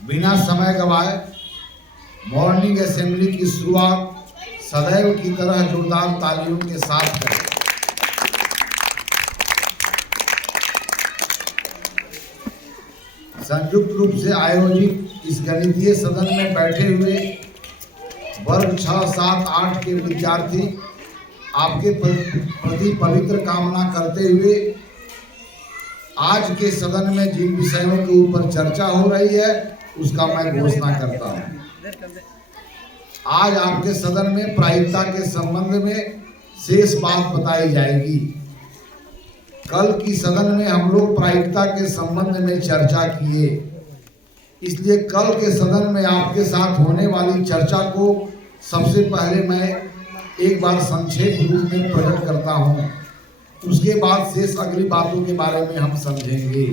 बिना समय गवाए मॉर्निंग असेंबली की शुरुआत सदैव की तरह जोरदार तालियों के साथ करें। संयुक्त रूप से आयोजित इस गणितीय सदन में बैठे हुए वर्ग 6, 7, 8 के विद्यार्थी आपके प्रति पवित्र कामना करते हुए आज के सदन में जिन विषयों के ऊपर चर्चा हो रही है उसका मैं घोषणा करता हूं। आज आपके सदन में प्रायिकता के संबंध में शेष बात बताई जाएगी। कल की सदन में हम लोग प्रायिकता के संबंध में चर्चा किए, इसलिए कल के सदन में आपके साथ होने वाली चर्चा को सबसे पहले मैं एक बार संक्षेप रूप में प्रकट करता हूं। उसके बाद शेष अगली बातों के बारे में हम समझेंगे।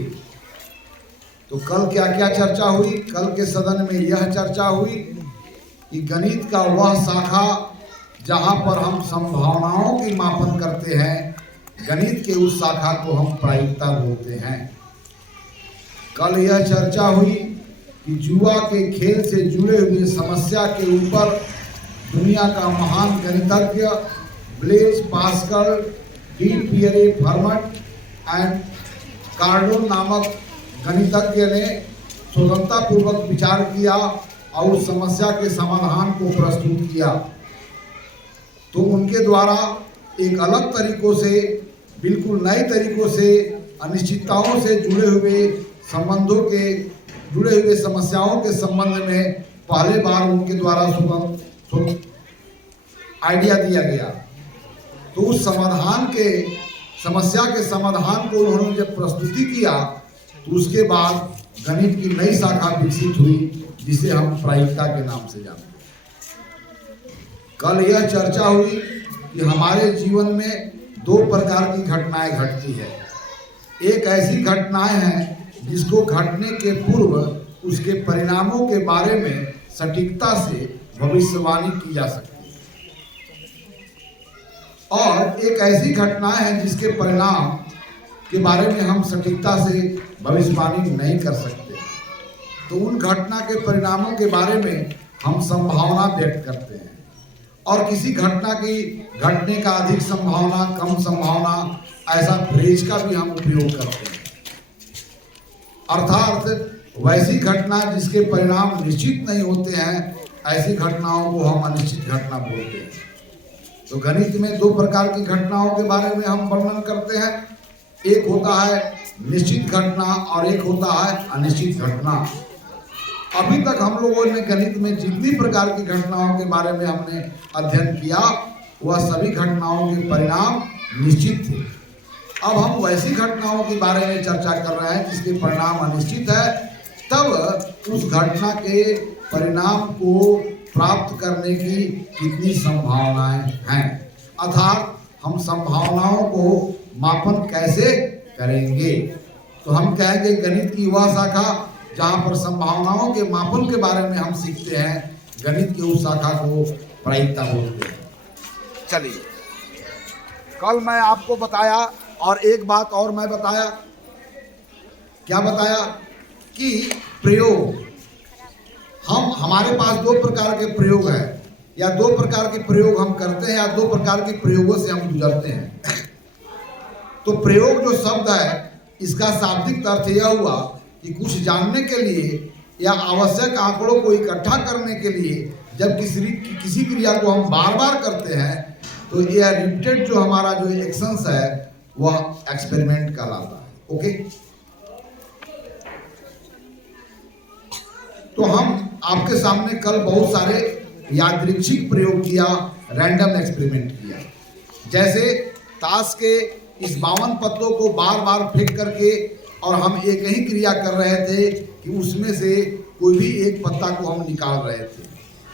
तो कल क्या क्या चर्चा हुई? कल के सदन में यह चर्चा हुई कि गणित का वह शाखा जहां पर हम संभावनाओं की मापन करते हैं, गणित के उस शाखा को हम प्रायिकता बोलते हैं। कल यह चर्चा हुई कि जुआ के खेल से जुड़े हुए समस्या के ऊपर दुनिया का महान गणितज्ञ Blaise Pascal, de Pierre Fermat and Cardano नामक गणितज्ञ ने स्वतंत्रतापूर्वक विचार किया और उस समस्या के समाधान को प्रस्तुत किया। तो उनके द्वारा एक अलग तरीकों से, बिल्कुल नए तरीकों से अनिश्चितताओं से जुड़े हुए समस्याओं के संबंध में पहले बार उनके द्वारा आइडिया दिया गया। तो उस समस्या के समाधान को उन्होंने जब प्रस्तुति किया तो उसके बाद गणित की नई शाखा विकसित हुई जिसे हम प्रायिकता के नाम से जानते हैं। कल यह चर्चा हुई कि हमारे जीवन में दो प्रकार की घटनाएं घटती है। एक ऐसी घटनाएं हैं जिसको घटने के पूर्व उसके परिणामों के बारे में सटीकता से भविष्यवाणी की जा सकती है, और एक ऐसी घटनाएं हैं जिसके परिणाम के बारे में हम सटीकता से भविष्यवाणी नहीं कर सकते। तो उन घटना के परिणामों के बारे में हम संभावना व्यक्त करते हैं, और किसी घटना की घटने का अधिक संभावना, कम संभावना, ऐसा फ्रेज का भी हम उपयोग करते हैं। अर्थात वैसी घटना जिसके परिणाम निश्चित नहीं होते हैं, ऐसी घटनाओं को हम अनिश्चित घटना बोलते हैं। तो गणित में दो प्रकार की घटनाओं के बारे में हम वर्णन करते हैं। एक होता है निश्चित घटना और एक होता है अनिश्चित घटना। अभी तक हम लोगों ने गणित में जितनी प्रकार की घटनाओं के बारे में हमने अध्ययन किया, वह सभी घटनाओं के परिणाम निश्चित थे। अब हम वैसी घटनाओं के बारे में चर्चा कर रहे हैं जिसके परिणाम अनिश्चित है। तब उस घटना के परिणाम को प्राप्त करने की कितनी संभावनाएं हैं, अर्थात हम संभावनाओं को मापन कैसे करेंगे। तो हम कहेंगे गणित की वह शाखा जहाँ पर संभावनाओं के मापन के बारे में हम सीखते हैं, गणित की उस शाखा को प्रायिकता बोलते हैं। चलिए, कल मैं आपको बताया और एक बात और मैं बताया। क्या बताया? कि प्रयोग, हमारे पास दो प्रकार के प्रयोग हैं, या दो प्रकार के प्रयोग हम करते हैं, या दो प्रकार के प्रयोगों से हम गुजरते हैं। तो प्रयोग जो शब्द है, इसका शाब्दिक अर्थ यह हुआ कि कुछ जानने के लिए या आवश्यक आंकड़ों को इकट्ठा करने के लिए जब किसी क्रिया को हम बार बार करते हैं तो यह रिपीटेड जो हमारा जो एक्शंस है वह एक्सपेरिमेंट कहलाता है। ओके, तो हम आपके सामने कल बहुत सारे यादृच्छिक प्रयोग किया, रैंडम एक्सपेरिमेंट किया। जैसे ताश के इस 52 पत्तों को बार बार फेंक करके और हम एक ही क्रिया कर रहे थे कि उसमें से कोई भी एक पत्ता को हम निकाल रहे थे,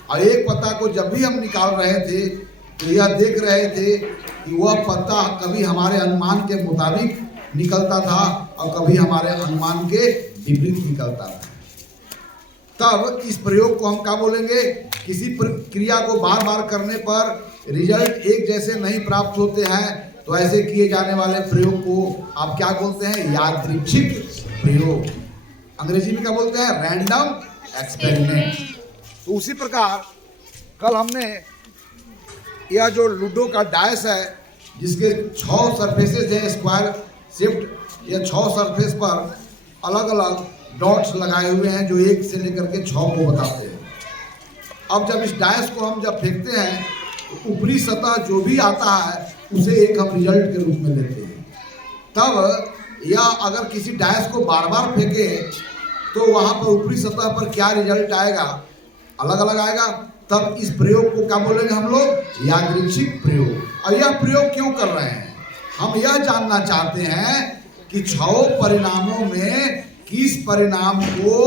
और एक पत्ता को जब भी हम निकाल रहे थे तो यह देख रहे थे कि वह पत्ता कभी हमारे अनुमान के मुताबिक निकलता था और कभी हमारे अनुमान के विपरीत निकलता था। तब इस प्रयोग को हम क्या बोलेंगे? किसी क्रिया को बार बार करने पर रिजल्ट एक जैसे नहीं प्राप्त होते हैं, तो ऐसे किए जाने वाले प्रयोग को आप क्या बोलते हैं? यादृच्छिक प्रयोग। अंग्रेजी में क्या बोलते हैं? Random experiment. तो उसी प्रकार कल हमने यह जो लूडो का डायस है जिसके 6 सरफेसेस हैं स्क्वायर शिफ्ट, या 6 सरफेस पर अलग अलग डॉट्स लगाए हुए हैं जो 1 से लेकर के 6 को बताते हैं। अब जब इस डायस को हम जब फेंकते हैं तो ऊपरी सतह जो भी आता है उसे एक हम रिजल्ट के रूप में लेते हैं। तब या अगर किसी डायस को बार बार फेंके तो वहाँ पर ऊपरी सतह पर क्या रिजल्ट आएगा, अलग अलग आएगा। तब इस प्रयोग को क्या बोलेंगे हम लोग, यादृच्छिक प्रयोग। और यह प्रयोग क्यों कर रहे हैं, हम यह जानना चाहते हैं कि 6 परिणामों में किस परिणाम को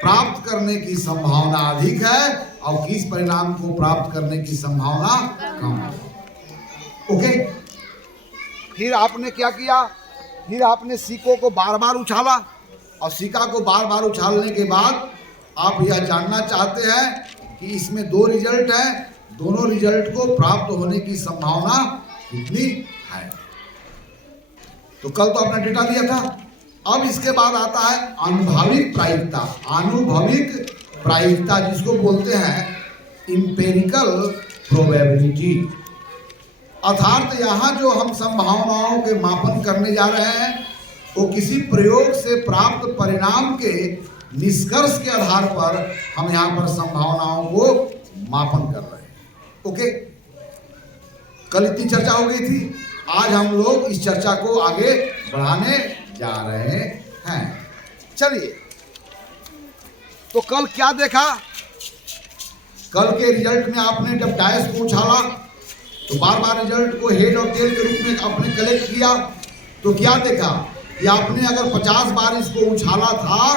प्राप्त करने की संभावना अधिक है और किस परिणाम को प्राप्त करने की संभावना कम है। ओके, फिर आपने क्या किया, फिर आपने सिक्कों को बार बार उछाला और सिक्का को बार बार उछालने के बाद आप यह जानना चाहते हैं कि इसमें 2 रिजल्ट हैं, दोनों रिजल्ट को प्राप्त होने की संभावना कितनी है। तो कल तो आपने डेटा दिया था। अब इसके बाद आता है अनुभविक प्रायिकता। अनुभविक प्रायिकता जिसको बोलते हैं इंपेरिकल प्रोबेबिलिटी। अर्थात यहाँ जो हम संभावनाओं के मापन करने जा रहे हैं वो किसी प्रयोग से प्राप्त परिणाम के निष्कर्ष के आधार पर हम यहाँ पर संभावनाओं को मापन कर रहे हैं। ओके, कल इतनी चर्चा हो गई थी, आज हम लोग इस चर्चा को आगे बढ़ाने जा रहे हैं। चलिए, तो कल क्या देखा, कल के रिजल्ट में आपने जब डायस को उछाला तो बार बार रिजल्ट को हेड और टेल के रूप में आपने कलेक्ट किया, तो क्या देखा कि आपने अगर 50 बार इसको उछाला था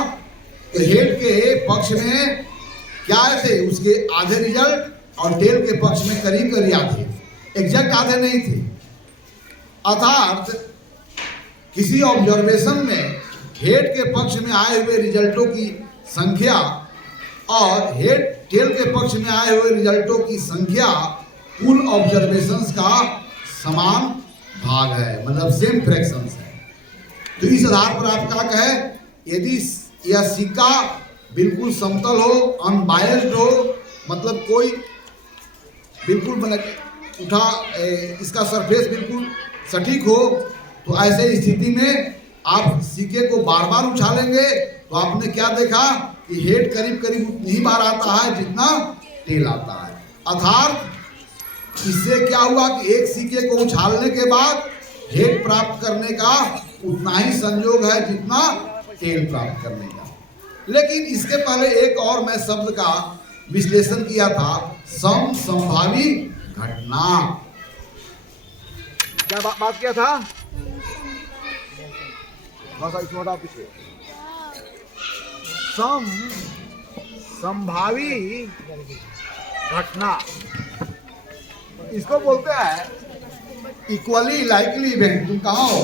तो हेड के पक्ष में क्या थे, उसके आधे रिजल्ट और टेल के पक्ष में करीब करीब आधे, एग्जैक्ट आधे नहीं थे। अर्थात किसी ऑब्जर्वेशन में हेड के पक्ष में आए हुए रिजल्टों की संख्या और हेड टेल के पक्ष में आए हुए रिजल्टों की संख्या कुल ऑब्जर्वेशंस का समान भाग है, मतलब सेम फ्रैक्शंस है। तो इस आधार पर आप क्या कहें, यदि यह सिक्का बिल्कुल समतल हो, अनबायस्ड हो, मतलब कोई बिल्कुल उठा इसका सरफेस बिल्कुल सटीक हो, तो ऐसे स्थिति में आप सिक्के को बार बार उछालेंगे तो आपने क्या देखा कि हेड करीब करीब उतनी ही बार आता है जितना टेल आता है। अर्थात इससे क्या हुआ कि एक सिक्के को उछालने के बाद हेड प्राप्त करने का उतना ही संयोग है जितना टेल प्राप्त करने का। लेकिन इसके पहले एक और मैं शब्द का विश्लेषण किया था, समसंभावी घटना। क्या बात किया था, छोटा पीछे, समसंभावी घटना, इसको बोलते हैं इक्वली लाइकली इवेंट। तुम कहाँ हो,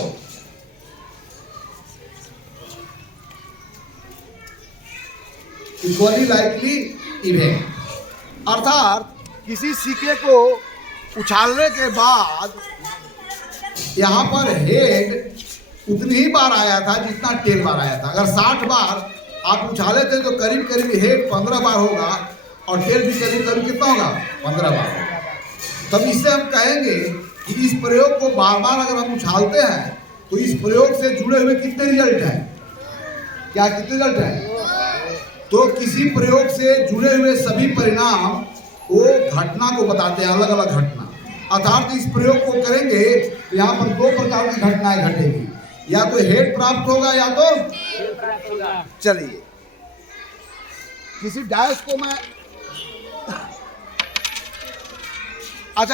इक्वली लाइकली इवेंट। अर्थात किसी सिक्के को उछालने के बाद यहाँ पर हेड उतनी ही बार आया था जितना टेल बार आया था। अगर 60 बार आप उछाले थे तो करीब करीब हेड 15 बार होगा और टेल भी करीब करीब कितना होगा, 15 बार होगा। तब इससे हम कहेंगे कि इस प्रयोग को बार बार अगर हम उछालते हैं तो इस प्रयोग से जुड़े हुए कितने रिजल्ट हैं, क्या कितने रिजल्ट हैं, तो किसी प्रयोग से जुड़े हुए सभी परिणाम वो घटना को बताते हैं, अलग अलग घटना। अर्थात इस प्रयोग को करेंगे तो यहाँ पर 2 प्रकार की घटनाएं घटेगी, या तो हेड प्राप्त होगा या तो चलिए किसी डायस को मैं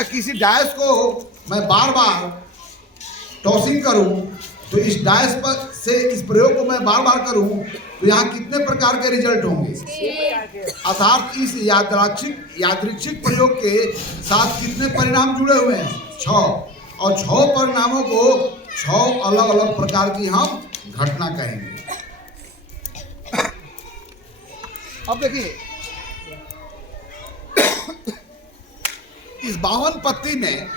किसी डायस को मैं बार बार टॉसिंग करूं तो इस डायस पर से इस प्रयोग को मैं बार बार करूं तो यहाँ कितने प्रकार के रिजल्ट होंगे। अर्थात इस यादृच्छिक प्रयोग के साथ कितने परिणाम जुड़े हुए हैं, 6, और 6 परिणामों को 6 अलग अलग प्रकार की हम घटना कहेंगे। अब देखिए इस 52 पत्ती में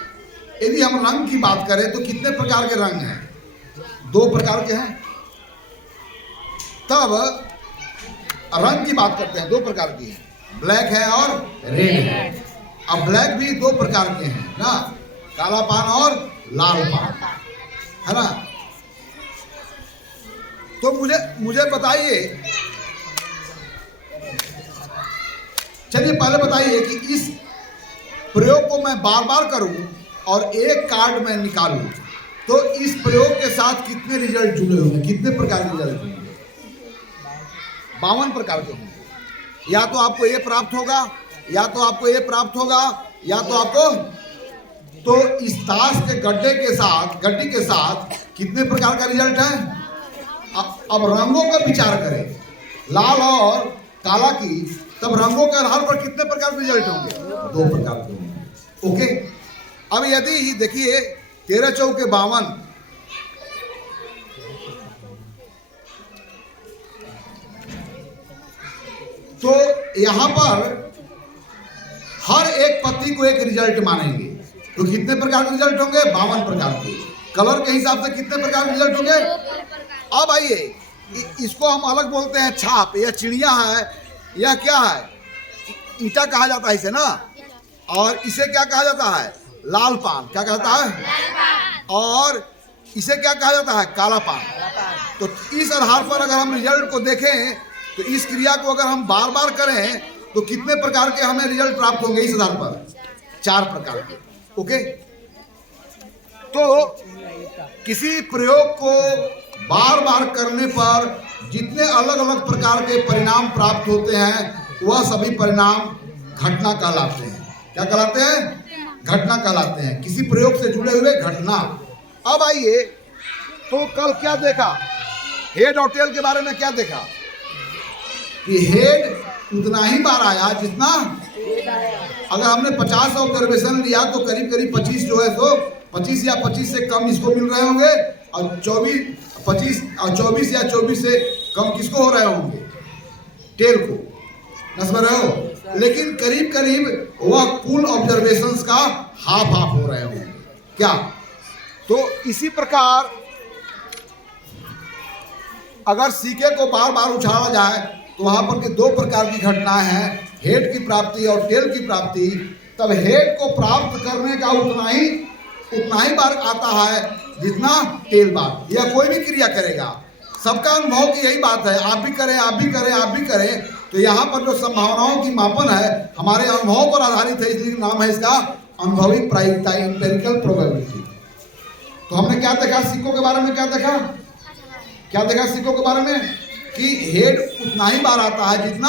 यदि हम रंग की बात करें तो कितने प्रकार के रंग हैं, 2 प्रकार के हैं। तब रंग की बात करते हैं, दो प्रकार की है, ब्लैक है और रेड है। अब ब्लैक भी दो प्रकार के हैं ना, काला पान और लाल पान, है ना। तो मुझे बताइए, चलिए पहले बताइए कि इस प्रयोग को मैं बार बार करूं और एक कार्ड में निकालूं तो इस प्रयोग के साथ कितने रिजल्ट जुड़े होंगे, कितने प्रकार के रिजल्ट होंगे? 52 प्रकार के होंगे। या तो आपको ये प्राप्त होगा, या तो आपको ये प्राप्त होगा, या तो आपको, तो इस ताश के गड्डी के साथ कितने प्रकार का रिजल्ट है? अब रंगों का विचार करें, लाल और काला की, तब रंगों के आधार पर कितने प्रकार के रिजल्ट होंगे? 2 प्रकार के होंगे। ओके, अब यदि देखिए 13 चौके 52, तो यहां पर हर एक पत्ती को एक रिजल्ट मानेंगे, तो कितने प्रकार के रिजल्ट होंगे? 52 प्रकार के। कलर के हिसाब से कितने प्रकार के रिजल्ट होंगे? अब आइए, इसको हम अलग बोलते हैं छाप, यह चिड़िया है, यह क्या है? ईटा कहा जाता है इसे ना, और इसे क्या कहा जाता है? लाल पान। क्या कहता है? और इसे क्या कहा जाता है? काला पान। तो इस आधार पर अगर हम रिजल्ट को देखें तो इस क्रिया को अगर हम बार बार करें तो कितने प्रकार के हमें रिजल्ट प्राप्त होंगे? इस आधार पर 4 प्रकार के। ओके, तो किसी प्रयोग को बार बार करने पर जितने अलग अलग प्रकार के परिणाम प्राप्त होते हैं वह सभी परिणाम घटना कहलाते हैं। क्या कहलाते हैं? घटना कहलाते हैं, किसी प्रयोग से जुड़े हुए घटना। अब आइए, तो कल क्या देखा? हेड और टेल के बारे में क्या देखा कि हेड उतना ही बार आया जितना, अगर हमने 50 ऑब्जर्वेशन लिया तो करीब करीब 25 जो है सो 25 या 25 से कम इसको मिल रहे होंगे, और 24 या 24 से कम किसको हो रहे होंगे? टेल को। समझ रहे हो? लेकिन करीब करीब वह कुल ऑब्जर्वेशंस का हाफ हो रहे होंगे। क्या? तो इसी प्रकार अगर सीके को बार बार उछाला जाए तो वहां पर के 2 प्रकार की घटनाएं हैं, हेड की प्राप्ति और टेल की प्राप्ति। तब हेड को प्राप्त करने का उतना ही बार आता है जितना टेल बार। यह कोई भी क्रिया करेगा, सबका अनुभव की यही बात है, आप भी करें, आप भी करें, आप भी करें। तो यहाँ पर जो संभावनाओं की मापन है हमारे अनुभव पर आधारित है, इसलिए नाम है इसका अनुभविक प्रायिकता, एम्पिरिकल प्रोबेबिलिटी। तो हमने क्या देखा सिक्कों के बारे में? क्या देखा सिक्कों के बारे में? कि हेड उतना ही बार आता है जितना,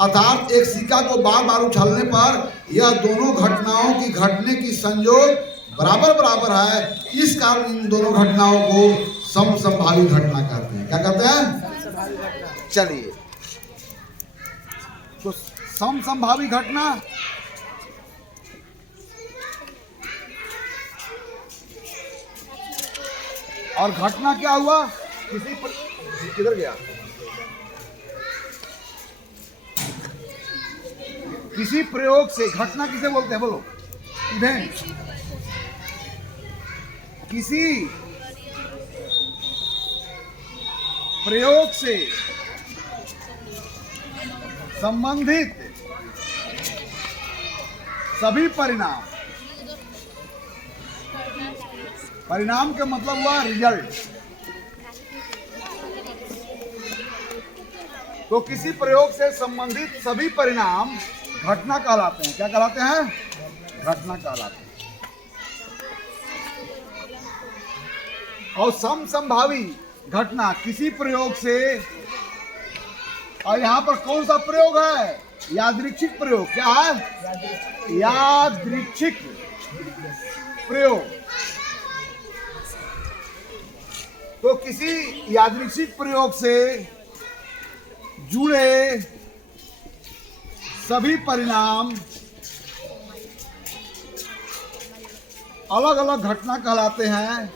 अर्थात एक सिक्का को बार बार उछालने पर यह दोनों घटनाओं की घटने की संयोग बराबर है। इस कारण इन दोनों घटनाओं को समसंभावी घटना कहते हैं। क्या कहते हैं? चलिए, तो समसंभावी घटना और घटना क्या हुआ? किधर गया? किसी प्रयोग से घटना किसे बोलते हैं? बोलो। इवेंट। किसी प्रयोग से संबंधित सभी परिणाम का मतलब हुआ रिजल्ट। तो किसी प्रयोग से संबंधित सभी परिणाम घटना कहलाते हैं। क्या कहलाते हैं? घटना कहलाते हैं। और समसंभावी घटना किसी प्रयोग से, और यहां पर कौन सा प्रयोग है? यादृच्छिक प्रयोग। क्या है? यादृच्छिक प्रयोग। तो किसी यादृच्छिक प्रयोग से जुड़े सभी परिणाम अलग अलग घटना कहलाते हैं।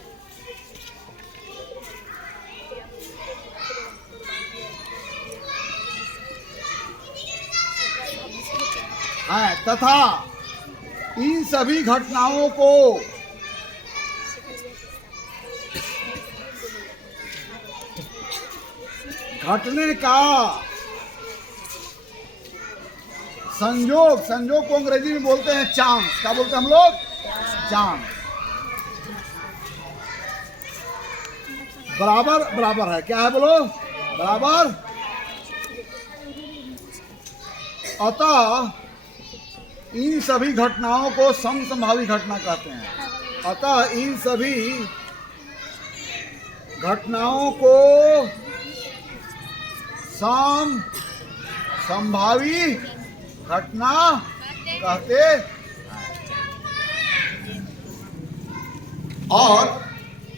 तथा इन सभी घटनाओं को घटने का संयोग, संयोग को अंग्रेजी में बोलते हैं चांस। क्या बोलते हैं हम लोग? चांस। बराबर बराबर है, क्या है बोलो? बराबर। अतः इन सभी घटनाओं को समसंभावी घटना कहते हैं। अतः इन सभी घटनाओं को समसंभावी घटना कहते हैं। और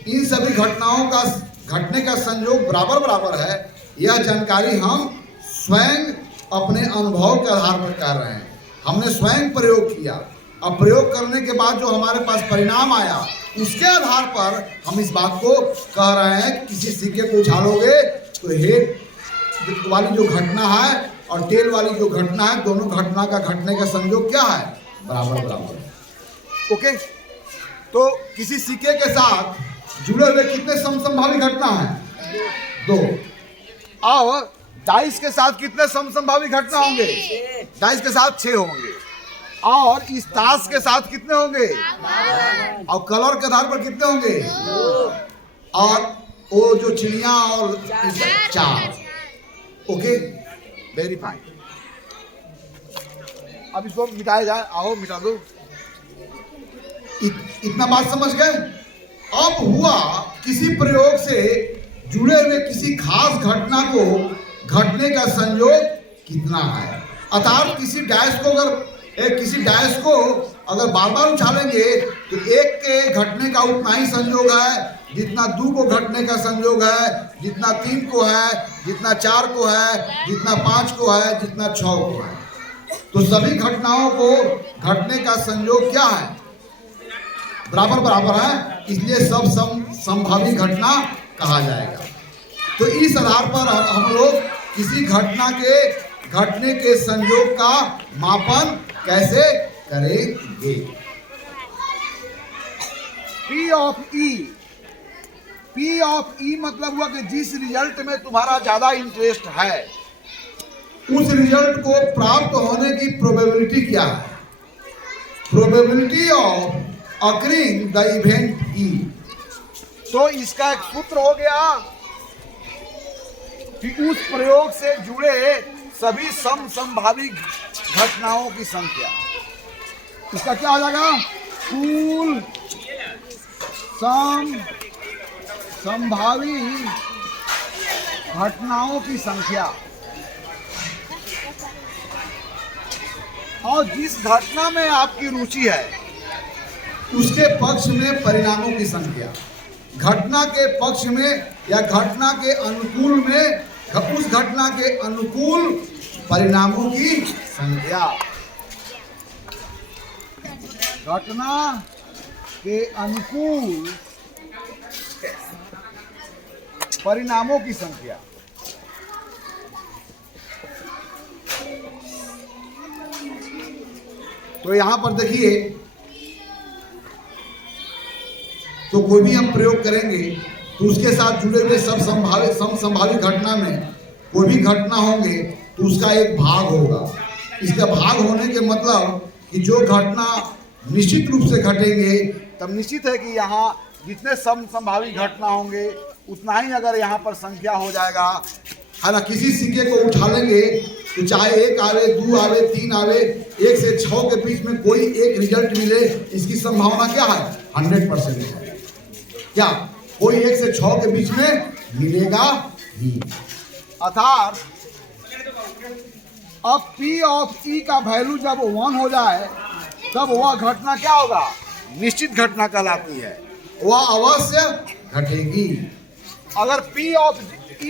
इन सभी घटनाओं का घटने का संयोग बराबर बराबर है, यह जानकारी हम स्वयं अपने अनुभव के आधार पर कर रहे हैं। हमने स्वयं प्रयोग किया। अब प्रयोग करने के बाद जो हमारे पास परिणाम आया, उसके आधार पर हम इस बात को कह रहे हैं कि किसी सिक्के को उछालोगे तो हेड वाली जो घटना है और टेल वाली जो घटना है, दोनों घटना का घटने का संयोग क्या है? बराबर बराबर है। ओके। तो किसी सिक्के के साथ जुड़े हुए कितने समसंभावी घटना है? 2। और डाइस के साथ कितने समसंभावी घटना होंगे? डाइस के साथ 6 होंगे। और इस ताश के साथ कितने होंगे? और कलर के आधार पर कितने होंगे? और वो जो चिड़िया और 4। Okay, very fine. अब इसको मिटाया जाए। आओ मिटा दो। इतना बात समझ गए? अब हुआ किसी प्रयोग से जुड़े हुए किसी खास घटना को घटने का संयोग कितना है। अर्थात किसी डैश को अगर बार बार उछालेंगे तो 1 के घटने का उतना ही संयोग है जितना 2 को घटने का संयोग है, जितना 3 को है, जितना 4 को है, जितना 5 को है, जितना 6 को है। तो सभी घटनाओं को घटने का संयोग क्या है? बराबर बराबर है, इसलिए सब समभावी घटना कहा जाएगा। तो इस आधार पर हम लोग किसी घटना के घटने के संयोग का मापन कैसे करेंगे? P ऑफ E मतलब हुआ कि जिस रिजल्ट में तुम्हारा ज्यादा इंटरेस्ट है, उस रिजल्ट को प्राप्त होने की प्रोबेबिलिटी क्या है? Probability of occurring the event E। तो इसका एक सूत्र हो गया कि उस प्रयोग से जुड़े सभी समसंभावी घटनाओं की संख्या। इसका क्या हो जाएगा? कुल समसंभावी घटनाओं की संख्या। और जिस घटना में आपकी रुचि है उसके पक्ष में परिणामों की संख्या। घटना के पक्ष में या घटना के अनुकूल में उस घटना के अनुकूल परिणामों की संख्या। घटना के अनुकूल परिणामों की संख्या। तो यहां पर देखिए, तो कोई भी हम प्रयोग करेंगे तो उसके साथ जुड़े हुए समसंभावी घटना में कोई भी घटना होंगे तो उसका एक भाग होगा। इसका भाग होने के मतलब कि जो घटना निश्चित रूप से घटेंगे, तब निश्चित है कि यहाँ जितने समसंभावी घटना होंगे उतना ही अगर यहाँ पर संख्या हो जाएगा, है ना। किसी सिक्के को उठा लेंगे तो चाहे 1 आवे, 2 आवे, 3 आवे, 1 से 6 के बीच में कोई एक रिजल्ट मिले, इसकी संभावना क्या है? 100% है। क्या कोई 1 से 6 के बीच में मिलेगा ही। अर्थात अब P ऑफ E का वैल्यू जब 1 हो जाए तब वह घटना क्या होगा? निश्चित घटना कहलाती है, वह अवश्य घटेगी। अगर P ऑफ E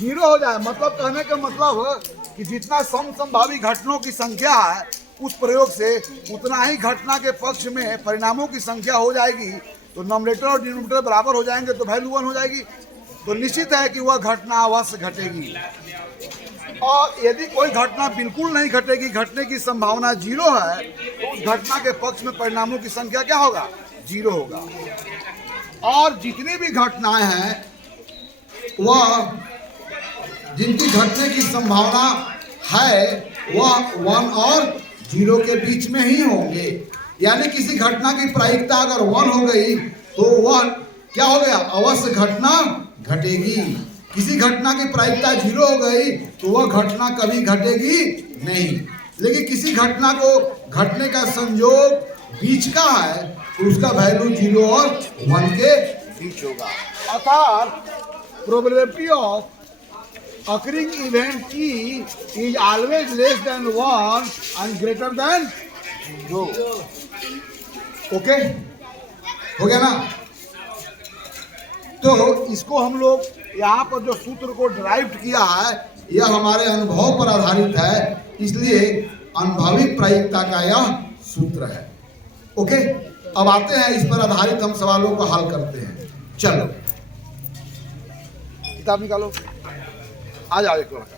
0 हो जाए, मतलब कहने का मतलब कि जितना समसंभावी घटनाओं की संख्या है उस प्रयोग से उतना ही घटना के पक्ष में परिणामों की संख्या हो जाएगी। तो नॉमिनेटर और डिनोमिनेटर बराबर हो जाएंगे तो वैल्यू 1 हो जाएगी। तो निश्चित है कि वह घटना अवश्य घटेगी। और यदि कोई घटना बिल्कुल नहीं घटेगी, घटने की संभावना 0 है, तो उस घटना के पक्ष में परिणामों की संख्या क्या होगा? 0 होगा। और जितनी भी घटनाएं हैं वह जिनकी घटने की संभावना है वह 1 और 0 के बीच में ही होंगे। यानी किसी घटना की प्रायिकता अगर 1 हो गई तो वह क्या हो गया, अवश्य घटना घटेगी। किसी घटना की प्रायिकता 0 हो गई तो वह घटना कभी घटेगी नहीं। लेकिन किसी घटना को घटने का संयोग बीच का है तो उसका वैल्यू 0 और 1 के बीच होगा। अर्थात probability of occurring event E is always less than 1 and greater than 0. Okay, हो गया ना। तो इसको हम लोग यहाँ पर जो सूत्र को ड्राइव किया है, यह हमारे अनुभव पर आधारित है, इसलिए अनुभविक प्रायिकता का यह सूत्र है। ओके, अब आते हैं इस पर आधारित हम सवालों को हल करते हैं। चलो किताब निकालो, आ जाओ एक लड़का,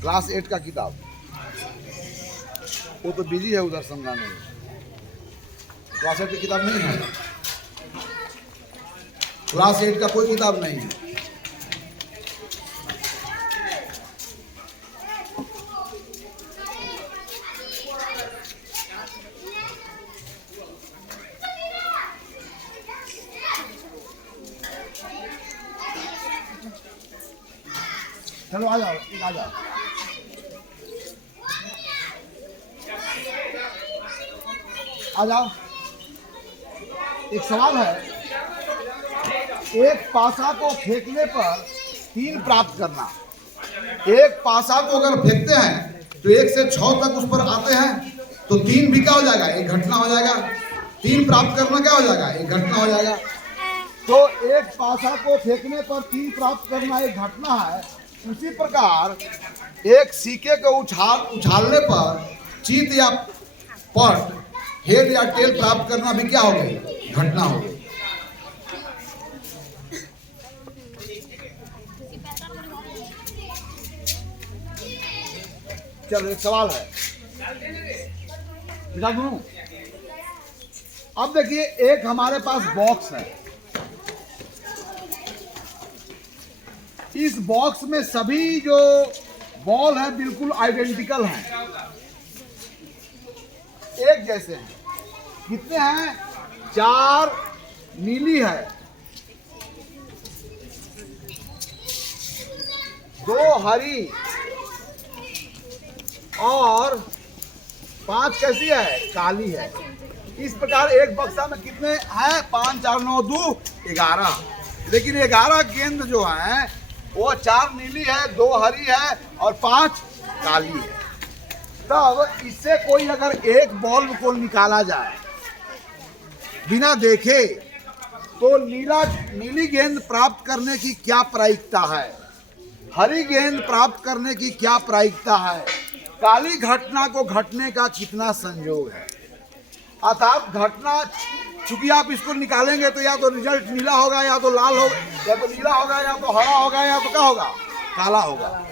क्लास 8 का किताब। वो तो बिजी है उधर समझाने में, क्लास 8 की किताब नहीं है, क्लास 8 का कोई किताब नहीं है। चलो आ जाओ, आ जाओ। आ जाओ, एक सवाल है, एक पासा को फेंकने पर 3 प्राप्त करना। एक पासा को अगर फेंकते हैं तो 1 से 6 तक उस पर आते हैं तो 3 भी क्या हो जाएगा, एक घटना हो जाएगा। 3 प्राप्त करना क्या हो जाएगा, एक घटना हो जाएगा। तो एक पासा को फेंकने पर 3 प्राप्त करना एक घटना है। उसी प्रकार एक सिक्के को उछालने पर चीत या पट, हेड या टेल प्राप्त करना भी क्या हो गई, घटना हो गई। चलो एक सवाल है, बता दूं। अब देखिए, एक हमारे पास बॉक्स है, इस बॉक्स में सभी जो बॉल है बिल्कुल आइडेंटिकल हैं, एक जैसे हैं। कितने हैं, 4 नीली है, 2 हरी और 5 कैसी है, काली है। इस प्रकार एक बक्सा में कितने हैं, 5 4 9 2 11। लेकिन 11 गेंद जो हैं वो 4 नीली है, 2 हरी है और 5 काली है। तब इससे कोई अगर एक बॉल को निकाला जाए बिना देखे तो नीली गेंद प्राप्त करने की क्या प्रायिकता है, हरी गेंद प्राप्त करने की क्या प्रायिकता है, काली घटना को घटने का कितना संयोग है। अर्थात घटना, चूंकि आप इसको निकालेंगे तो या तो रिजल्ट नीला होगा, या तो लाल होगा, या तो नीला होगा, या तो हरा होगा, या तो क्या होगा, काला होगा।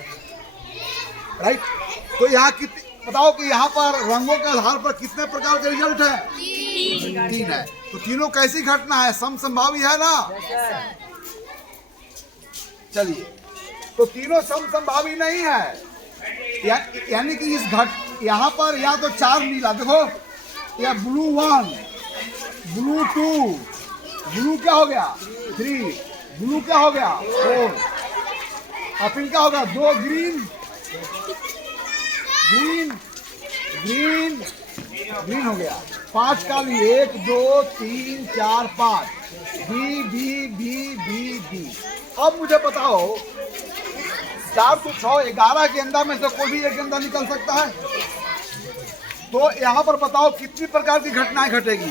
राइट। तो यहाँ बताओ कि यहाँ पर रंगों के आधार पर कितने प्रकार के रिजल्ट है, 3 है। तो तीनों कैसी घटना है, समसंभावी है ना। चलिए, तो तीनों समसंभावी नहीं है, यानी कि इस यहाँ पर या तो 4 नीला, देखो, या ब्लू 1, ब्लू 2, ब्लू क्या हो गया 3, ब्लू क्या हो गया 4, और फिर क्या होगा 2 ग्रीन, ग्रीन ग्रीन ग्रीन हो गया, 5 काली, 1 2 3 4 5, B B B B B. अब मुझे बताओ, 4 तो 6 11 गेंदा में से कोई भी एक गेंदा निकल सकता है। तो यहाँ पर बताओ कितनी प्रकार की घटनाएं घटेगी,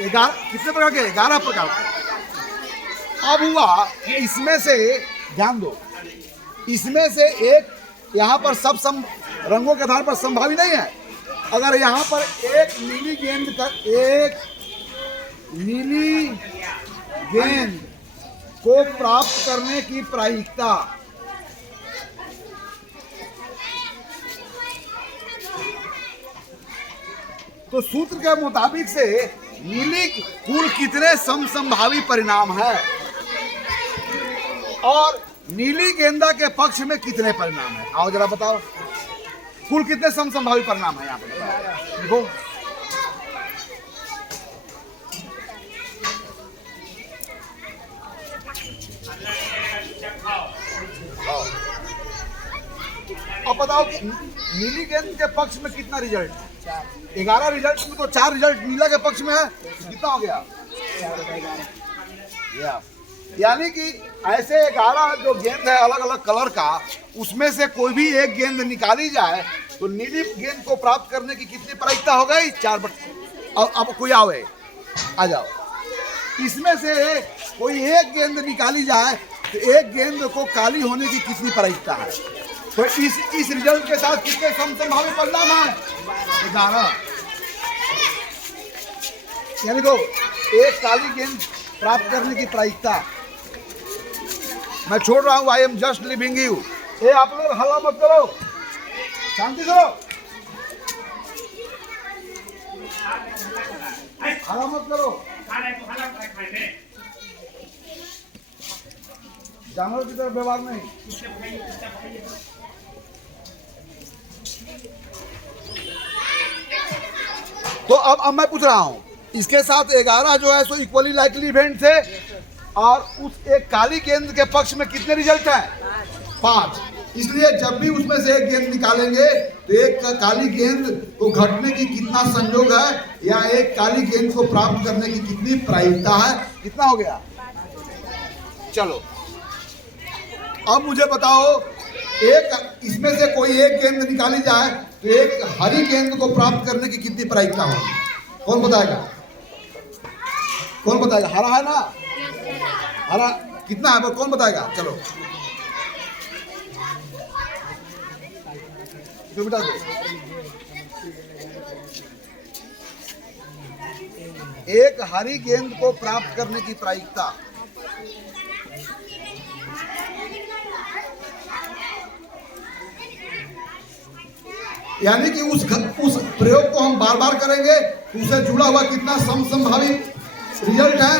11 कितने प्रकार के, 11 प्रकार के। अब हुआ कि इसमें से, ध्यान दो, इसमें से एक यहाँ पर सब रंगों के आधार पर संभावी नहीं है। अगर यहाँ पर एक नीली गेंद को प्राप्त करने की प्रायिकता तो सूत्र के मुताबिक से नीली कुल कितने समसंभावी परिणाम है, और नीली गेंदा के पक्ष में कितने परिणाम है? आओ जरा बताओ, कुल कितने समसंभावी परिणाम है यहाँ पे बताओ। देखो अब बताओ कि नीली गेंद के पक्ष में कितना रिजल्ट है? 11 रिजल्ट में तो 4 रिजल्ट नीला के पक्ष में है, कितना हो गया? यानी कि ऐसे 11 जो गेंद है अलग अलग कलर का, उसमें से कोई भी एक गेंद निकाली जाए तो नीली गेंद को प्राप्त करने की कितनी प्रायिकता हो गई? 4। अब कोई आवे, आ जाओ, इसमें से कोई एक गेंद निकाली जाए तो एक गेंद को काली होने की कितनी प्रायिकता है? तो इस रिजल्ट के साथ कितने समसंभावी परिणाम है? 11। यानी तो एक काली गेंद प्राप्त करने की प्रायिकता। मैं छोड़ रहा हूं, I am just living you. ये आप लोग हल्ला मत करो, शांति करो, हल्ला मत करो। जानवर की तरफ व्यवहार नहीं। तो अब मैं पूछ रहा हूं, इसके साथ 11 जो है सो इक्वली लाइकली इवेंट थे, और उस एक काली गेंद के पक्ष में कितने रिजल्ट हैं? 5। इसलिए जब भी उसमें से एक गेंद निकालेंगे तो एक काली गेंद को घटने की कितना संयोग है, या एक काली गेंद को प्राप्त करने की कितनी प्रायिकता है? कितना हो गया? चलो अब मुझे बताओ, एक इसमें से कोई एक गेंद निकाली जाए तो एक हरी गेंद को प्राप्त करने की कितनी प्रायिकता होगी? कौन बताएगा? कौन बताएगा? हरा है ना, हरा कितना है वो कौन बताएगा? चलो जो बिठा दो। एक हरी गेंद को प्राप्त करने की प्रायिकता यानी कि उस प्रयोग को हम बार बार करेंगे, उससे जुड़ा हुआ कितना समसंभावी रिजल्ट है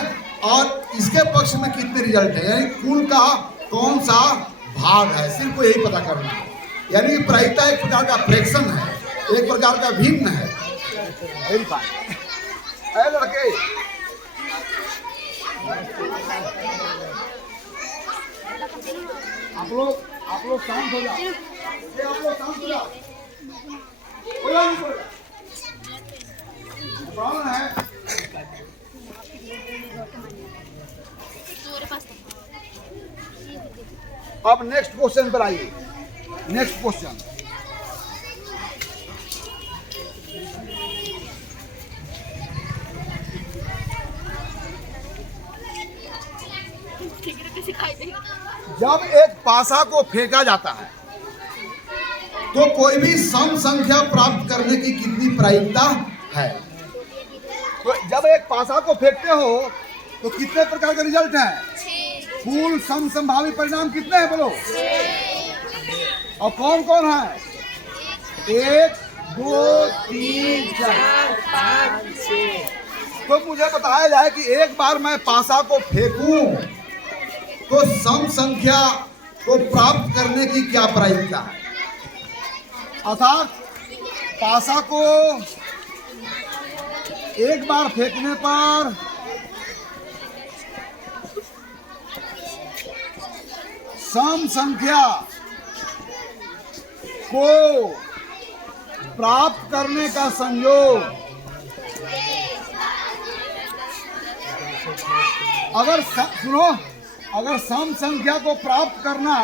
और इसके पक्ष में कितने रिजल्ट है, यानी कुल का कौन सा भाग है, सिर्फ को यही पता करना है। यानी कि प्रायिकता एक प्रकार का फ्रैक्शन है, एक प्रकार का भिन्न है। लड़के आप लोग शांत हो जाओ, आप लोग शांत हो जाओ। है अब नेक्स्ट क्वेश्चन पर आइए। नेक्स्ट क्वेश्चन, जब एक पासा को फेंका जाता है तो कोई भी सम संख्या प्राप्त करने की कितनी प्रायिकता है? तो जब एक पासा को फेंकते हो तो कितने प्रकार के रिजल्ट हैं? कुल समसंभावी परिणाम कितने हैं बोलो? और कौन कौन है? 1 2 3 4 5 6। तो मुझे बताया जाए कि एक बार मैं पासा को फेंकूं तो सम संख्या को प्राप्त करने की क्या प्रायिकता है? अर्थात पासा को एक बार फेंकने पर सम संख्या को प्राप्त करने का संयोग अगर सम संख्या को प्राप्त करना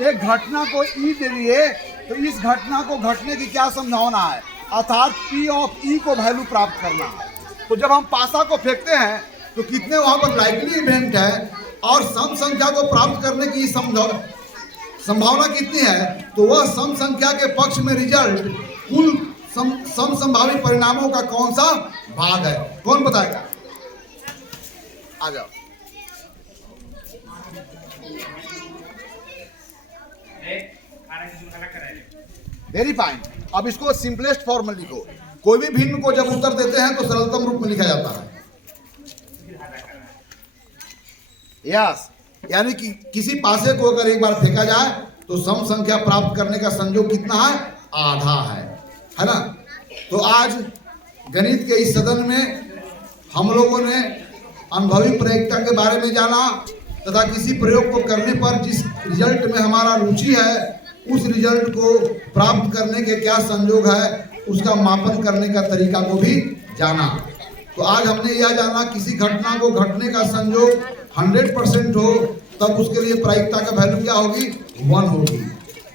एक घटना को ई दे दिए तो इस घटना को घटने की क्या संभावना है? अर्थात P ऑफ E को वैल्यू प्राप्त करना है। तो जब हम पासा को फेंकते हैं तो कितने वहां पर लाइकली इवेंट है और सम संख्या को प्राप्त करने की संभावना कितनी है? तो वह सम संख्या के पक्ष में रिजल्ट कुल सम संभावी परिणामों का कौन सा भाग है? कौन बताएगा? आ जाओ। Very fine. अब इसको सिंपलेस्ट फॉर्म में लिखो। कोई भी भिन्न को जब उत्तर देते हैं तो सरलतम रूप में लिखा जाता है। यस, यानी कि किसी पासे को अगर एक बार फेंका जाए तो सम संख्या प्राप्त करने का संयोग कितना है? आधा है ना। तो आज गणित के इस सदन में हम लोगों ने अनुभवी प्रयोक्ता के बारे में जाना तथा किसी प्रयोग को करने पर जिस रिजल्ट में हमारा रुचि है उस रिजल्ट को प्राप्त करने के क्या संयोग है उसका मापन करने का तरीका को भी जाना। तो आज हमने यह जाना किसी घटना को घटने का संयोग 100% हो तब उसके लिए प्रायिकता का वैल्यू क्या होगी? 1 होगी।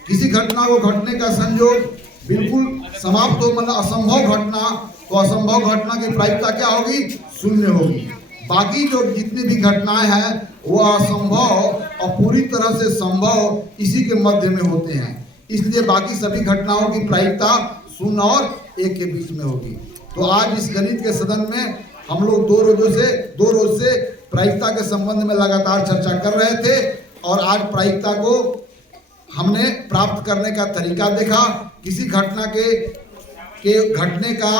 किसी घटना को घटने का संयोग बिल्कुल समाप्त हो मतलब असंभव घटना, तो असंभव घटना की प्रायिकता क्या होगी? 0 होगी। बाकी जो जितनी भी घटनाएं हैं वो असंभव और पूरी तरह से संभव इसी के मध्य में होते हैं, इसलिए बाकी सभी घटनाओं की प्रायिकता 0 और 1 के बीच में होगी। तो आज इस गणित के सदन में हम लोग दो रोज से प्रायिकता के संबंध में लगातार चर्चा कर रहे थे और आज प्रायिकता को हमने प्राप्त करने का तरीका देखा। किसी घटना के घटने का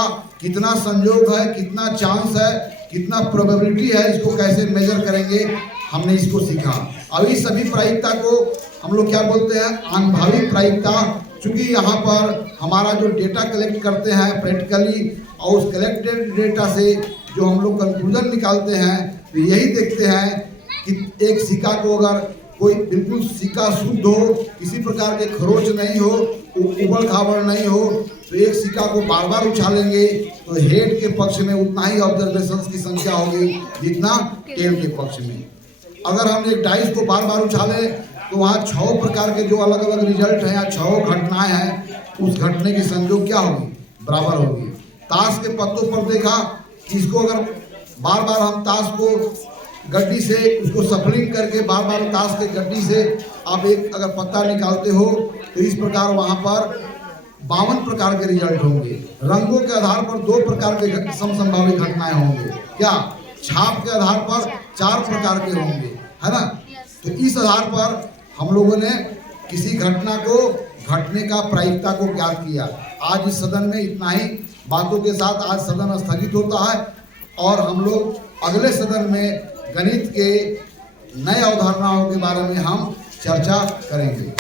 कितना संयोग है, कितना चांस है, कितना प्रोबेबिलिटी है, इसको कैसे मेजर करेंगे हमने इसको सीखा। अब इस सभी प्रायिकता को हम लोग क्या बोलते हैं? अनुभवी प्रायिकता। चूंकि यहाँ पर हमारा जो डेटा कलेक्ट करते हैं प्रैक्टिकली और उस कलेक्टेड डेटा से जो हम लोग कंक्लूजन निकालते हैं तो यही देखते हैं कि एक सिक्का को अगर कोई बिल्कुल सिक्का शुद्ध हो, किसी प्रकार के खरोच नहीं हो, उबड़ खाबड़ नहीं हो, तो एक सिक्का को बार बार उछालेंगे तो हेड के पक्ष में उतना ही ऑब्जर्वेशंस की संख्या होगी जितना टेल के पक्ष में। अगर हम एक डाइस को बार बार उछाले तो वहाँ 6 प्रकार के जो अलग अलग रिजल्ट हैं या 6 घटनाएं हैं, उस घटने की संयोग क्या होगी? बराबर होगी। ताश के पत्तों पर देखा कि इसको अगर बार बार हम ताश को गड्डी से उसको सफलिंग करके बार बार ताश के गड्डी से आप एक अगर पत्ता निकालते हो तो इस प्रकार वहाँ पर 52 प्रकार के रिजल्ट होंगे। रंगों के आधार पर 2 प्रकार के समसंभावी घटनाएं होंगे। क्या? छाप के आधार पर 4 प्रकार के होंगे, है ना। तो इस आधार पर हम लोगों ने किसी घटना को घटने का प्रायिकता को ज्ञात किया। आज इस सदन में इतना ही बातों के साथ आज सदन स्थगित होता है और हम लोग अगले सदन में गणित के नए अवधारणाओं के बारे में हम चर्चा करेंगे।